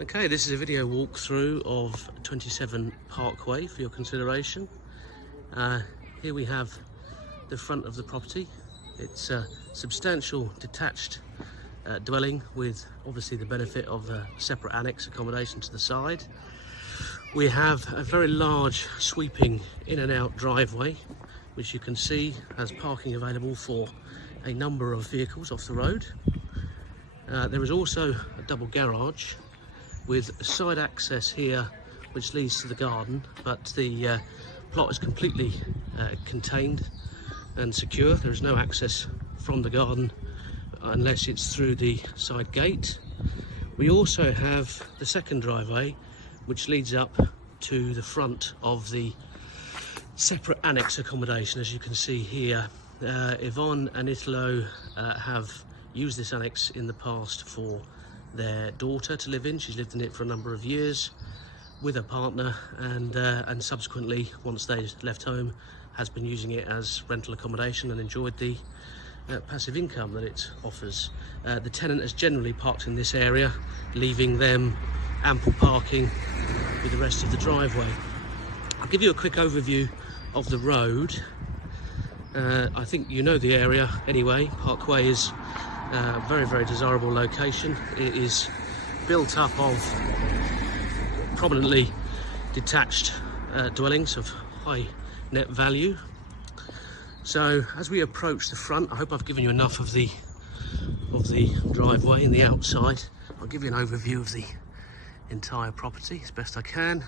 Okay, this is a video walkthrough of 27 Parkway for your consideration. Here we have the front of the property. It's a substantial detached dwelling with obviously the benefit of a separate annex accommodation to the side. We have a very large sweeping in and out driveway, which you can see has parking available for a number of vehicles off the road. There is also a double garage with side access here which leads to the garden, but the plot is completely contained and secure. There is no access from the garden unless it's through the side gate. We also have the second driveway which leads up to the front of the separate annex accommodation. As you can see here, Yvonne and Italo have used this annex in the past for their daughter to live in. She's lived in it for a number of years with her partner, and subsequently, once they left home, has been using it as rental accommodation and enjoyed the passive income that it offers. The tenant has generally parked in this area, leaving them ample parking with the rest of the driveway. I'll give you a quick overview of the road. I think you know the area anyway. Parkway is a very desirable location. It is built up of prominently detached dwellings of high net value. So as we approach the front, I hope I've given you enough of the driveway and the outside. I'll give you an overview of the entire property as best I can,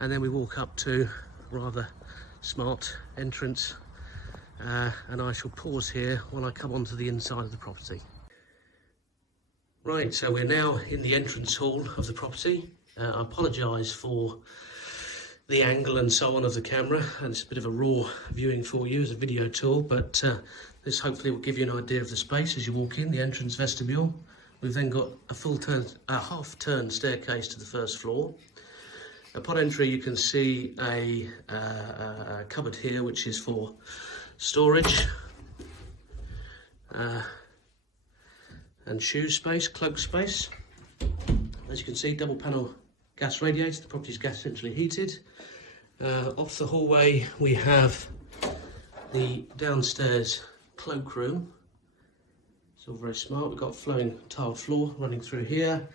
and then we walk up to a rather smart entrance. And I shall pause here while I come onto the inside of the property. Right, so we're now in the entrance hall of the property. I apologise for the angle and so on of the camera, and it's a bit of a raw viewing for you as a video tour, but this hopefully will give you an idea of the space as you walk in, the entrance vestibule. We've then got a half-turn staircase to the first floor. Upon entry you can see a cupboard here which is for storage and shoe space, cloak space. As you can see, double panel gas radiator. The property is gas centrally heated. Off the hallway we have the downstairs cloakroom. It's all very smart. We've got flowing tile floor running through here,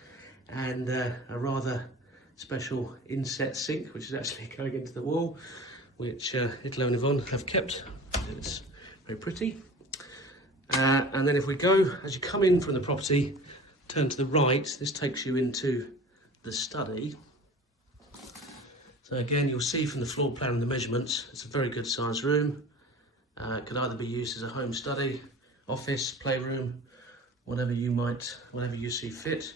and a rather special inset sink which is actually going into the wall, which Italo and Yvonne have kept. It's very pretty. And then if we go, as you come in from the property, turn to the right, this takes you into the study. So again, you'll see from the floor plan and the measurements, it's a very good sized room. It could either be used as a home study, office, playroom, whatever you see fit.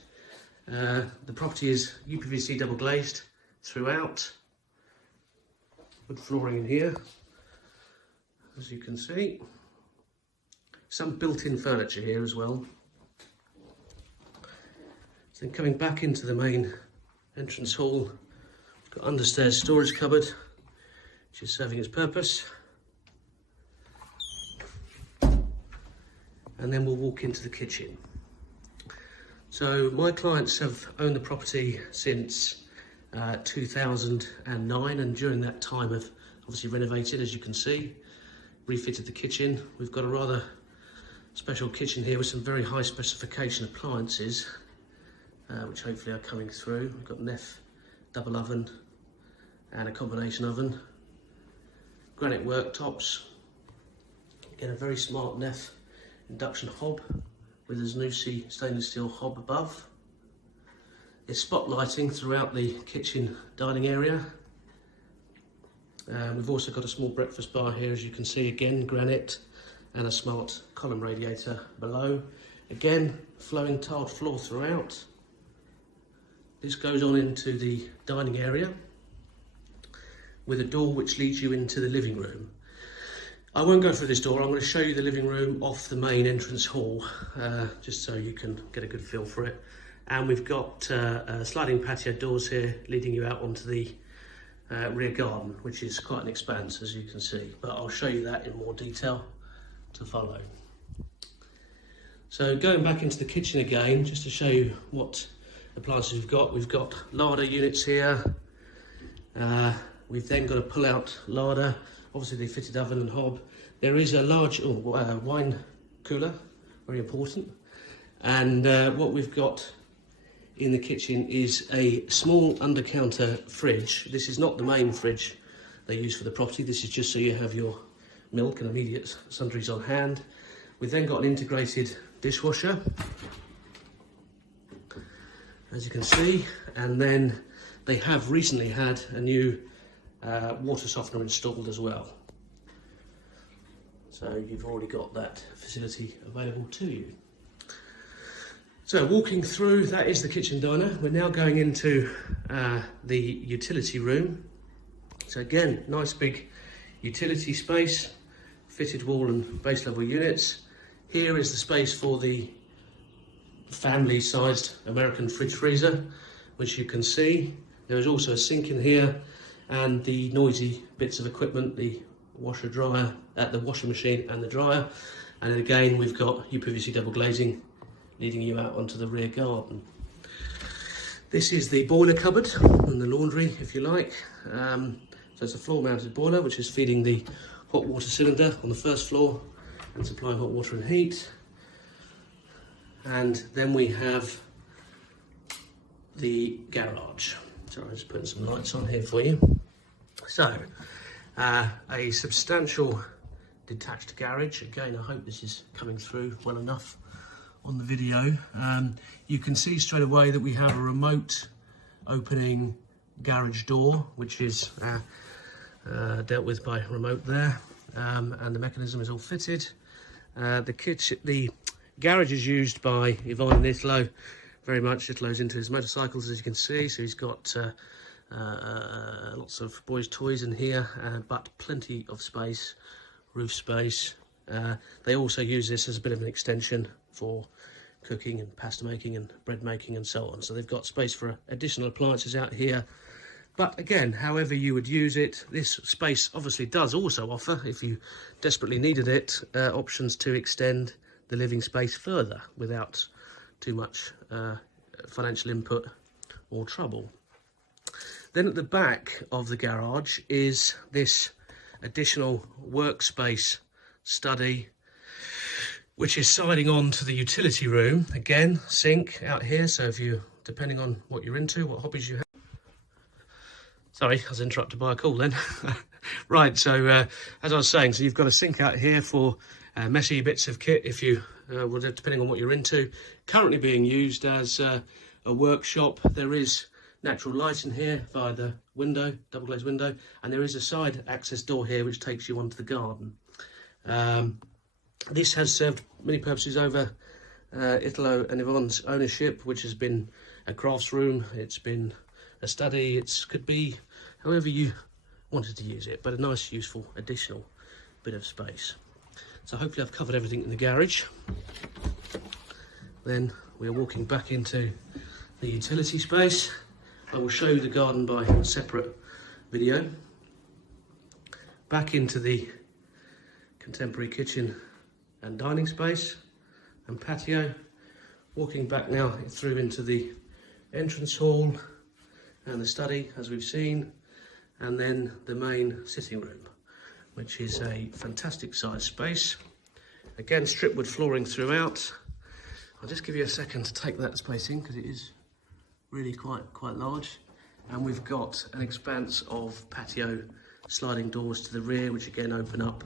The property is UPVC double glazed throughout. Good flooring in here, as you can see. Some built-in furniture here as well. So then coming back into the main entrance hall, we've got understairs storage cupboard, which is serving its purpose. And then we'll walk into the kitchen. So my clients have owned the property since 2009, and during that time have obviously renovated, as you can see, refitted the kitchen. We've got a rather special kitchen here with some very high specification appliances, which hopefully are coming through. We've got NEFF double oven and a combination oven, granite worktops, again a very smart NEFF induction hob with a Zanussi stainless steel hob above. There's spotlighting throughout the kitchen dining area. We've also got a small breakfast bar here, as you can see, again granite, and a smart column radiator below. Again, flowing tiled floor throughout. This goes on into the dining area with a door which leads you into the living room. I won't go through this door. I'm going to show you the living room off the main entrance hall, just so you can get a good feel for it. And we've got sliding patio doors here leading you out onto the rear garden, which is quite an expanse, as you can see, but I'll show you that in more detail to follow. So going back into the kitchen again, just to show you what appliances we've got larder units here. We've then got a pull-out larder, obviously the fitted oven and hob. There is a large wine cooler, very important. And what we've got in the kitchen is a small under-counter fridge. This is not the main fridge they use for the property. This is just so you have your milk and immediate sundries on hand. We've then got an integrated dishwasher, as you can see, and then they have recently had a new water softener installed as well. So you've already got that facility available to you. So walking through, that is the kitchen diner. We're now going into the utility room. So again, nice big utility space, fitted wall and base level units. Here is the space for the family-sized American fridge freezer, which you can see. There is also a sink in here and the noisy bits of equipment, the washer dryer, the washing machine and the dryer. And then again, we've got UPVC double glazing leading you out onto the rear garden. This is the boiler cupboard and the laundry, if you like. So it's a floor mounted boiler which is feeding the hot water cylinder on the first floor and supplying hot water and heat. And then we have the garage. So I'm just putting some lights on here for you. So a substantial detached garage. Again, I hope this is coming through well enough on the video. You can see straight away that we have a remote opening garage door, which is dealt with by remote there, and the mechanism is all fitted. The garage is used by Yvonne and Italo very much. Italo's into his motorcycles, as you can see, so he's got lots of boys' toys in here, but plenty of space, roof space. They also use this as a bit of an extension for cooking and pasta making and bread making and so on. So they've got space for additional appliances out here. But again, however you would use it, this space obviously does also offer, if you desperately needed it, options to extend the living space further without too much financial input or trouble. Then at the back of the garage is this additional workspace study, which is siding on to the utility room. Again, sink out here, so if you, depending on what you're into, what hobbies you have. Sorry, I was interrupted by a call then. Right, so as I was saying, so you've got a sink out here for messy bits of kit, if you, well, depending on what you're into. Currently being used as a workshop. There is natural light in here via the window, double glazed window, and there is a side access door here which takes you onto the garden. This has served many purposes over Italo and Yvonne's ownership, which has been a crafts room, it's been a study, it could be however you wanted to use it, but a nice, useful, additional bit of space. So hopefully I've covered everything in the garage. Then we're walking back into the utility space. I will show you the garden by a separate video. Back into the contemporary kitchen and dining space and patio. Walking back now through into the entrance hall and the study, as we've seen, and then the main sitting room, which is a fantastic size space. Again, strip wood flooring throughout. I'll just give you a second to take that space in because it is really quite large. And we've got an expanse of patio sliding doors to the rear, which again open up,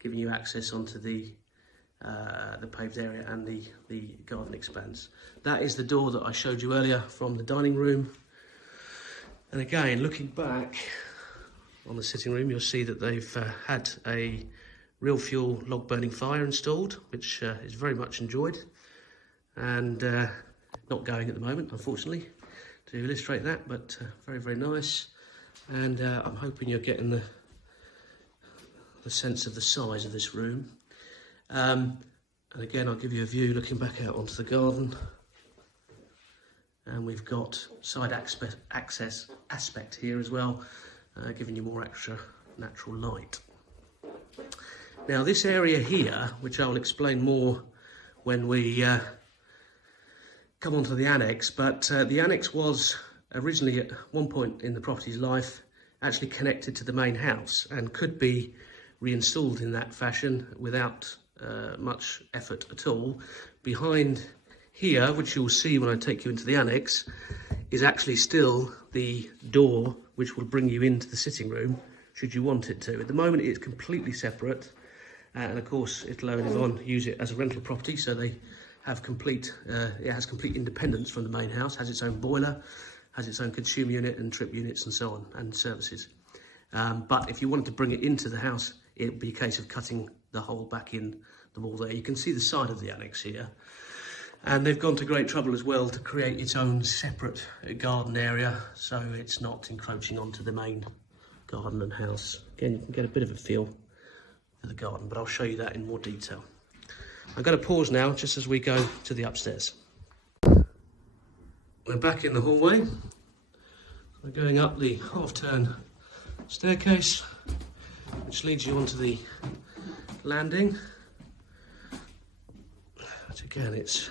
giving you access onto the paved area and the garden expanse. That is the door that I showed you earlier from the dining room. And again, looking back on the sitting room, you'll see that they've had a real fuel log burning fire installed, which is very much enjoyed, and not going at the moment, unfortunately, to illustrate that, but very, very nice. And I'm hoping you're getting the sense of the size of this room. And again, I'll give you a view looking back out onto the garden. And we've got side access aspect here as well, giving you more extra natural light. Now this area here, which I'll explain more when we come on to the annex, but the annex was originally at one point in the property's life actually connected to the main house and could be reinstalled in that fashion without much effort at all. Behind here, which you'll see when I take you into the annex, is actually still the door which will bring you into the sitting room should you want it to. At the moment it's completely separate, and of course it'll only Yvonne use it as a rental property, so they have complete, it has complete independence from the main house, has its own boiler, has its own consumer unit and trip units and so on, and services. But if you wanted to bring it into the house, it would be a case of cutting the hole back in the wall there. You can see the side of the annex here. And they've gone to great trouble as well to create its own separate garden area, so it's not encroaching onto the main garden and house. Again, you can get a bit of a feel for the garden, but I'll show you that in more detail. I'm going to pause now just as we go to the upstairs. We're back in the hallway. We're going up the half-turn staircase, which leads you onto the landing. But again, it's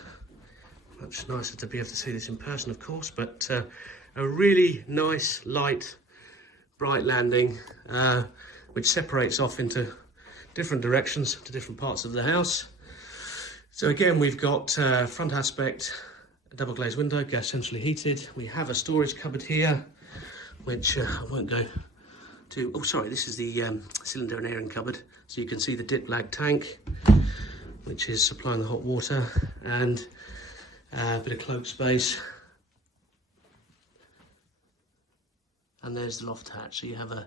much nicer to be able to see this in person, of course, but a really nice, light, bright landing, which separates off into different directions to different parts of the house. So again, we've got front aspect, a double glazed window, gas centrally heated. We have a storage cupboard here, which I won't go to. Oh, sorry, this is the cylinder and airing cupboard. So you can see the dip lag tank, which is supplying the hot water, and a bit of cloak space. And there's the loft hatch. So you have a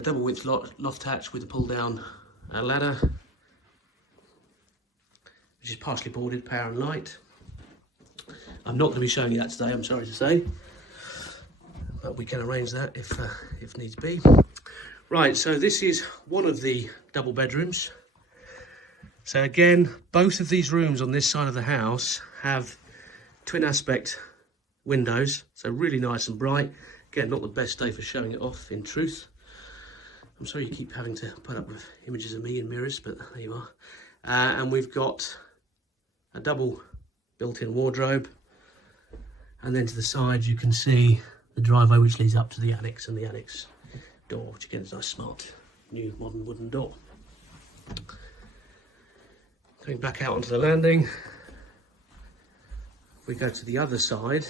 double width loft hatch with a pull down ladder, which is partially boarded, power and light. I'm not going to be showing you that today, I'm sorry to say, but we can arrange that if needs be. Right, so this is one of the double bedrooms. So again, both of these rooms on this side of the house have twin aspect windows, so really nice and bright. Again, not the best day for showing it off, in truth. I'm sorry you keep having to put up with images of me in mirrors, but there you are. And we've got a double built-in wardrobe, and then to the side you can see the driveway which leads up to the annex, and the annex door, which again is a nice smart new modern wooden door. Coming back out onto the landing, if we go to the other side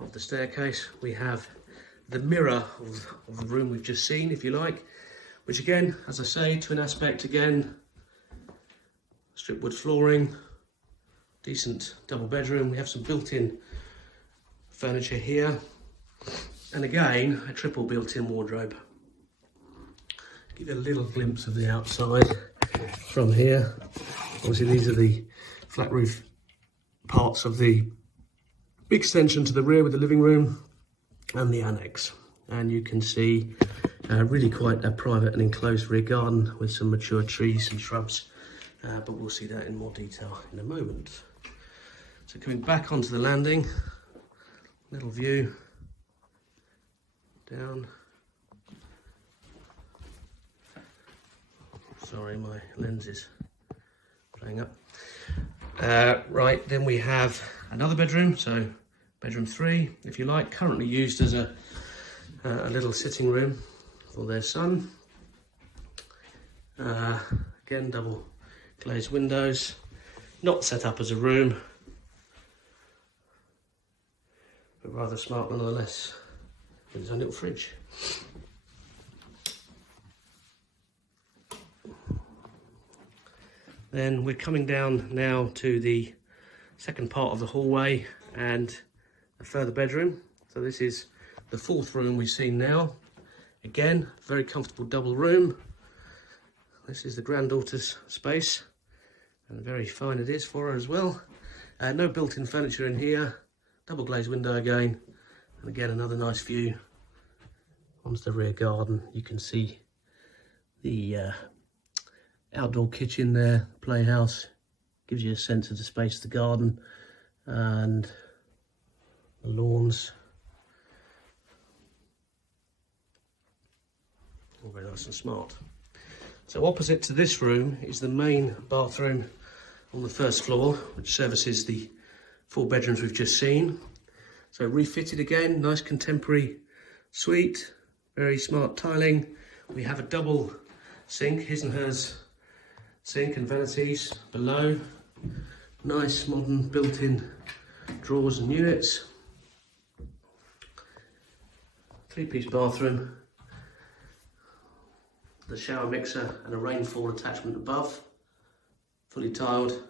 of the staircase, we have the mirror of the room we've just seen, if you like, which again, as I say, twin aspect again, strip wood flooring, decent double bedroom. We have some built-in furniture here, and again, a triple built-in wardrobe. Give you a little glimpse of the outside from here. Obviously these are the flat roof parts of the extension to the rear with the living room and the annex, and you can see really quite a private and enclosed rear garden with some mature trees and shrubs, but we'll see that in more detail in a moment. So coming back onto the landing, little view down. Sorry, my lens is playing up. Right, then we have another bedroom, so bedroom 3, if you like, currently used as a little sitting room for their son. Again, double glazed windows, not set up as a room, but rather smart nonetheless, with his own little fridge. Then we're coming down now to the second part of the hallway and a further bedroom. So this is the 4th room we've seen now. Again, very comfortable double room. This is the granddaughter's space, and very fine it is for her as well. No built-in furniture in here, double glazed window again, and again another nice view onto the rear garden. You can see the outdoor kitchen there, playhouse, gives you a sense of the space of the garden and the lawns. All very nice and smart. So opposite to this room is the main bathroom on the first floor, which services the 4 bedrooms we've just seen. So refitted again, nice contemporary suite, very smart tiling. We have a double sink, his and hers sink and vanities below. Nice modern built-in drawers and units. 3-piece bathroom. The shower mixer and a rainfall attachment above. Fully tiled,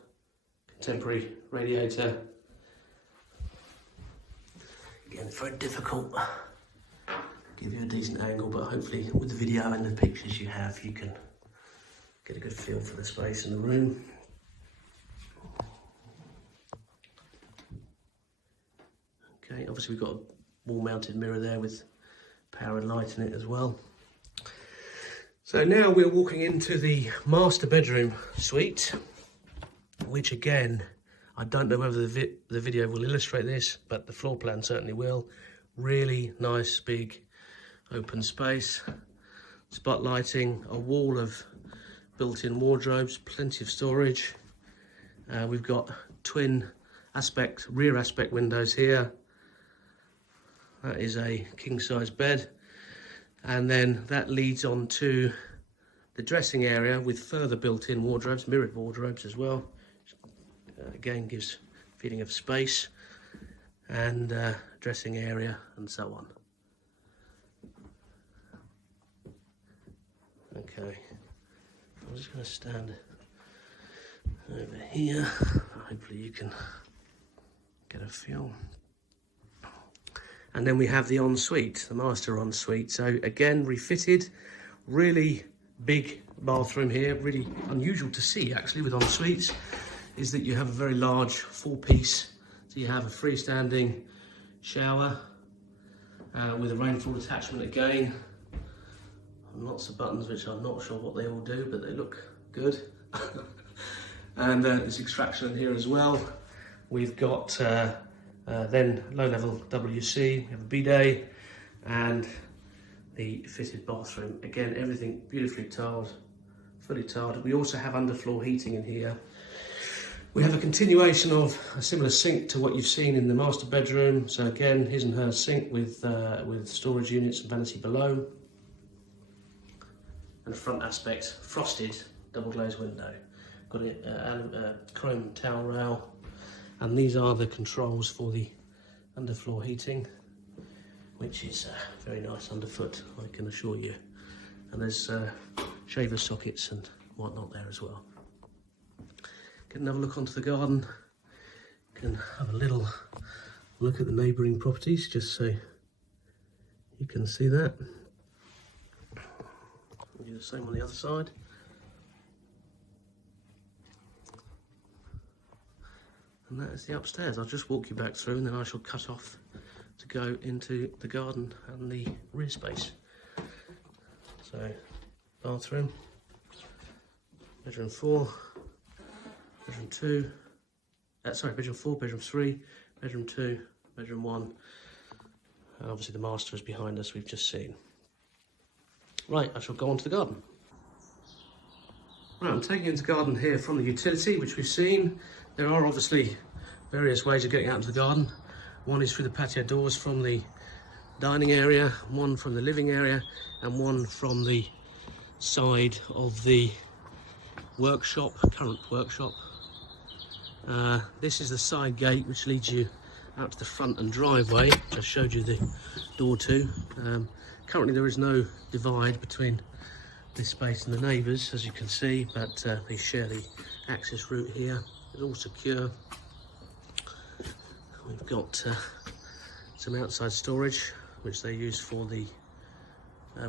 contemporary radiator. Again, it's very difficult to give you a decent angle, but hopefully with the video and the pictures you have, you can get a good feel for the space in the room. Okay, obviously we've got a wall-mounted mirror there with power and light in it as well. So now we're walking into the master bedroom suite, which again, I don't know whether the video will illustrate this, but the floor plan certainly will. Really nice, big, open space. Spotlighting, a wall of built-in wardrobes, plenty of storage. We've got twin rear aspect windows here. That is a king-size bed. And then that leads on to the dressing area with further built-in wardrobes, mirrored wardrobes as well. Again, gives feeling of space, and dressing area and so on. Okay, I'm just going to stand over here. Hopefully you can get a feel. And then we have the ensuite, the master ensuite. So again, refitted, really big bathroom here. Really unusual to see actually with ensuites, is that you have a very large 4-piece. So you have a freestanding shower with a rainfall attachment again. And lots of buttons, which I'm not sure what they all do, but they look good. And there's extraction in here as well. We've got then low-level WC, we have a bidet, and the fitted bathroom. Again, everything beautifully tiled, fully tiled. We also have underfloor heating in here. We have a continuation of a similar sink to what you've seen in the master bedroom. So again, his and her sink with storage units and vanity below. And front aspect, frosted double glazed window. Got a chrome towel rail. And these are the controls for the underfloor heating, which is very nice underfoot, I can assure you. And there's shaver sockets and whatnot there as well. Get another look onto the garden. Can have a little look at the neighbouring properties, just so you can see that. We'll do the same on the other side. And that is the upstairs. I'll just walk you back through and then I shall cut off to go into the garden and the rear space. So, bathroom, bedroom 4, bedroom 2, bedroom 4, bedroom 3, bedroom 2, bedroom 1, and obviously the master is behind us, we've just seen. Right, I shall go on to the garden. Right, I'm taking you into the garden here from the utility, which we've seen. There are obviously various ways of getting out into the garden. One is through the patio doors from the dining area, one from the living area, and one from the side of the workshop, current workshop. This is the side gate which leads you out to the front and driveway, which I showed you the door to. Currently there is no divide between this space and the neighbours, as you can see, but they share the access route here. It's all secure. We've got some outside storage, which they use for the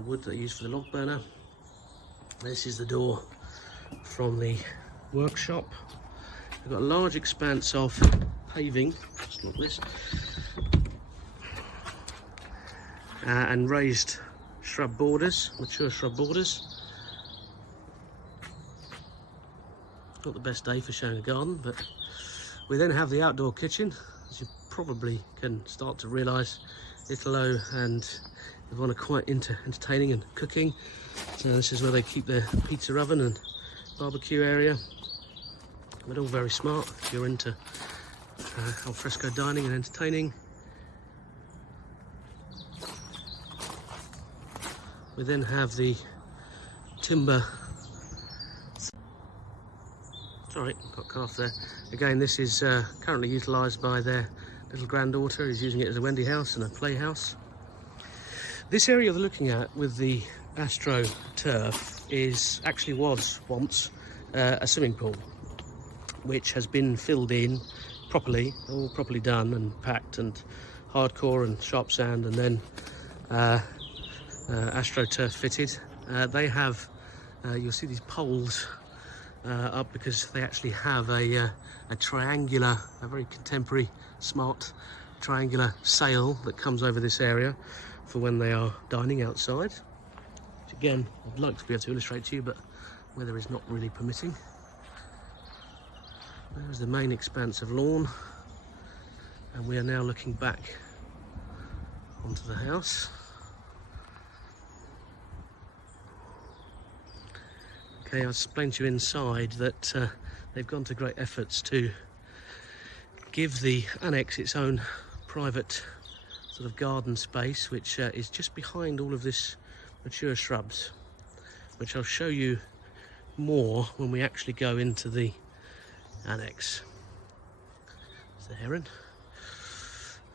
wood they use for the log burner. This is the door from the workshop. We've got a large expanse of paving, just like this, and raised shrub borders, mature shrub borders. Not the best day for showing a garden, but we then have the outdoor kitchen, as you probably can start to realise, little low, and they want to quite entertaining and cooking. So this is where they keep their pizza oven and barbecue area. but all very smart if you're into al fresco dining and entertaining. We then have the timber. Sorry, got cut off there. Again, this is currently utilised by their little granddaughter, who's using it as a Wendy house and a playhouse. This area they're looking at with the Astro turf was once a swimming pool, which has been filled in properly, all properly done and packed and hardcore and sharp sand, and then Astro turf fitted. They have, you'll see these poles up because they actually have a triangular, a very contemporary, smart triangular sail that comes over this area for when they are dining outside. Which again, I'd like to be able to illustrate to you, but weather is not really permitting. There's the main expanse of lawn, and we are now looking back onto the house. Okay, I'll explain to you inside that they've gone to great efforts to give the annex its own private sort of garden space, which is just behind all of this mature shrubs, which I'll show you more when we actually go into the annex. There's the heron.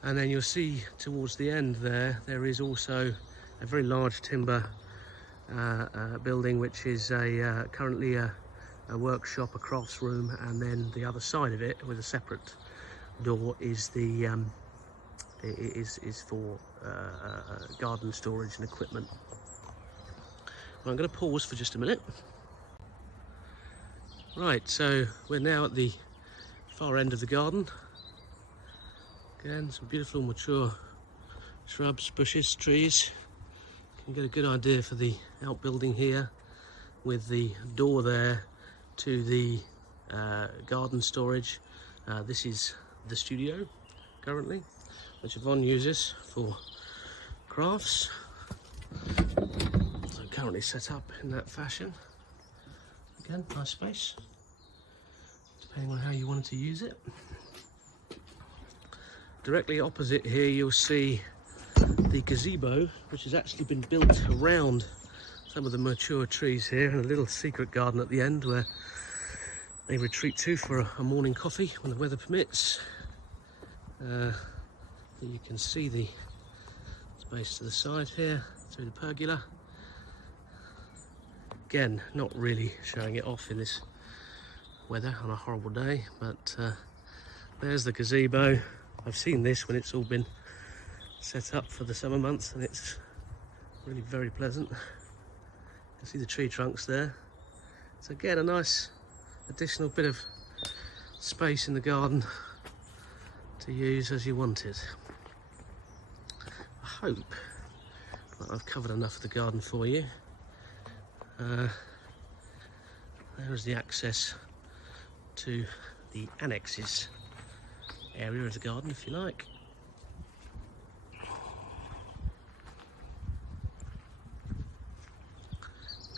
And then you'll see towards the end there is also a very large timber building, which is currently a workshop, a crafts room, and then the other side of it with a separate door is the is for garden storage and equipment. Well, I'm going to pause for just a minute. Right, so we're now at the far end of the garden. Again, some beautiful mature shrubs, bushes, trees. You can get a good idea for the outbuilding here with the door there to the garden storage. This is the studio currently, which Yvonne uses for crafts. So currently set up in that fashion. Again, nice space, depending on how you wanted to use it. Directly opposite here you'll see the gazebo, which has actually been built around some of the mature trees here, and a little secret garden at the end where they retreat to for a morning coffee when the weather permits. You can see the space to the side here through the pergola. Again, not really showing it off in this weather on a horrible day, but there's the gazebo. I've seen this when it's all been set up for the summer months, and it's really very pleasant. You can see the tree trunks there. So again, a nice additional bit of space in the garden to use as you want it. I hope that I've covered enough of the garden for you. There's the access to the annexes area of the garden, if you like.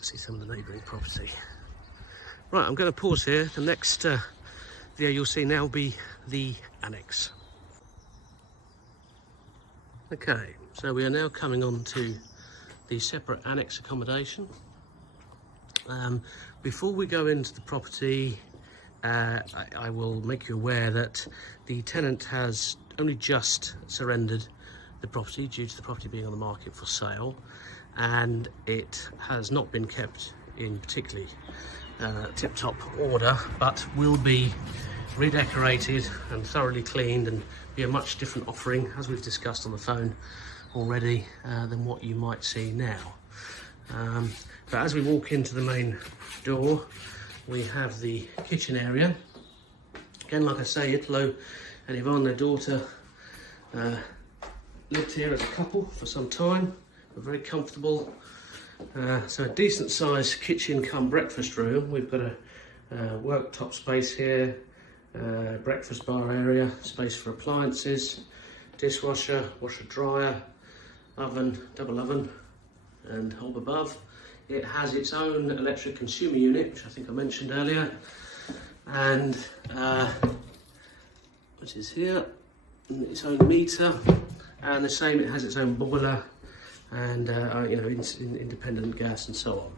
See some of the neighbouring property. Right, I'm going to pause here. The next video you'll see now will be the annex. Okay, so we are now coming on to the separate annex accommodation. Before we go into the property, I will make you aware that the tenant has only just surrendered the property due to the property being on the market for sale, and it has not been kept in particularly tip-top order, but will be redecorated and thoroughly cleaned and be a much different offering, as we've discussed on the phone already, than what you might see now. But as we walk into the main door, we have the kitchen area. Again, like I say, Italo and Yvonne, their daughter, lived here as a couple for some time. We're very comfortable. So a decent sized kitchen come breakfast room. We've got a worktop space here, breakfast bar area, space for appliances, dishwasher, washer dryer, oven, double oven, and hob above. It has its own electric consumer unit, which I think I mentioned earlier. and which is here, and its own meter, and the same, it has its own boiler and you know, independent gas and so on.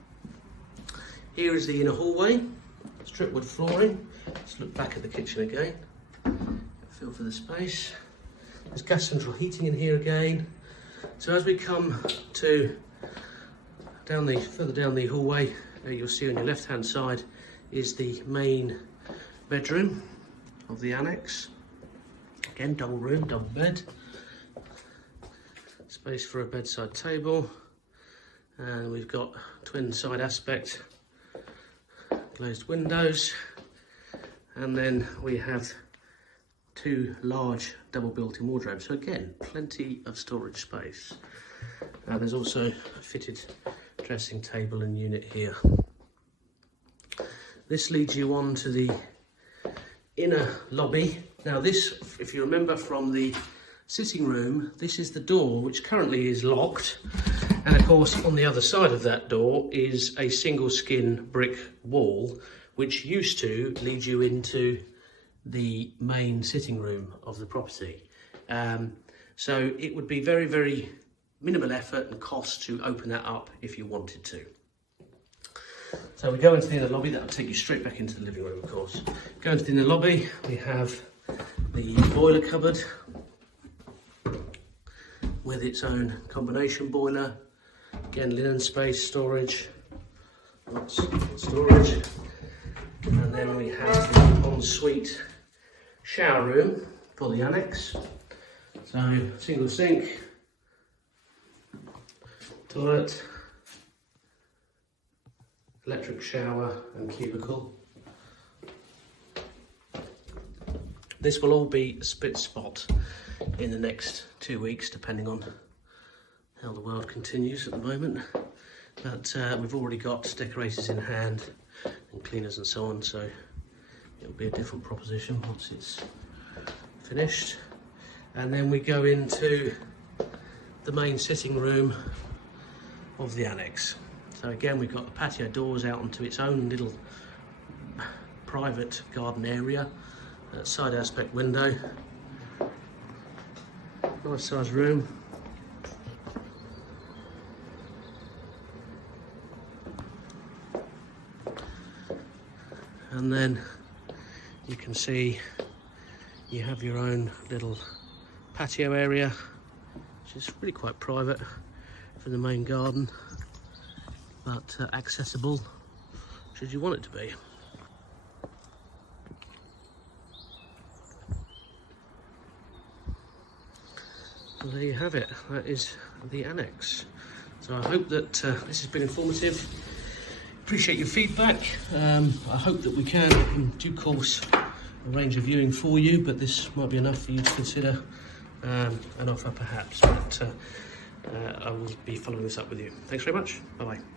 Here is the inner hallway, strip wood flooring. Let's look back at the kitchen again, feel for the space. There's gas central heating in here again. So as we come to further down the hallway, you'll see on your left hand side is the main bedroom of the annex. Again, double room, double bed. Space for a bedside table, and we've got twin side aspect glazed windows, and then we have two large double built-in wardrobes. So again, plenty of storage space. There's also a fitted dressing table and unit here. This leads you on to the inner lobby. Now this, if you remember from the sitting room, this is the door which currently is locked, and of course on the other side of that door is a single skin brick wall which used to lead you into the main sitting room of the property. So it would be very, very minimal effort and cost to open that up if you wanted to. So we go into the inner lobby. That'll take you straight back into the living room, of course. Go into the inner lobby, we have the boiler cupboard with its own combination boiler. Again, linen space, storage, lots of storage. And then we have the ensuite shower room for the annex. So single sink, toilet, electric shower and cubicle. This will all be a split spot in the next 2 weeks, depending on how the world continues at the moment. But we've already got decorators in hand and cleaners and so on, so it'll be a different proposition once it's finished. And then we go into the main sitting room of the annex. So again, we've got the patio doors out onto its own little private garden area, side aspect window. Nice size room. And then you can see you have your own little patio area, which is really quite private from the main garden, but accessible should you want it to be. So there you have it, that is the annex. So I hope that this has been informative. Appreciate your feedback. I hope that we can, in due course, arrange a viewing for you, but this might be enough for you to consider an offer perhaps. But I will be following this up with you. Thanks very much. Bye-bye.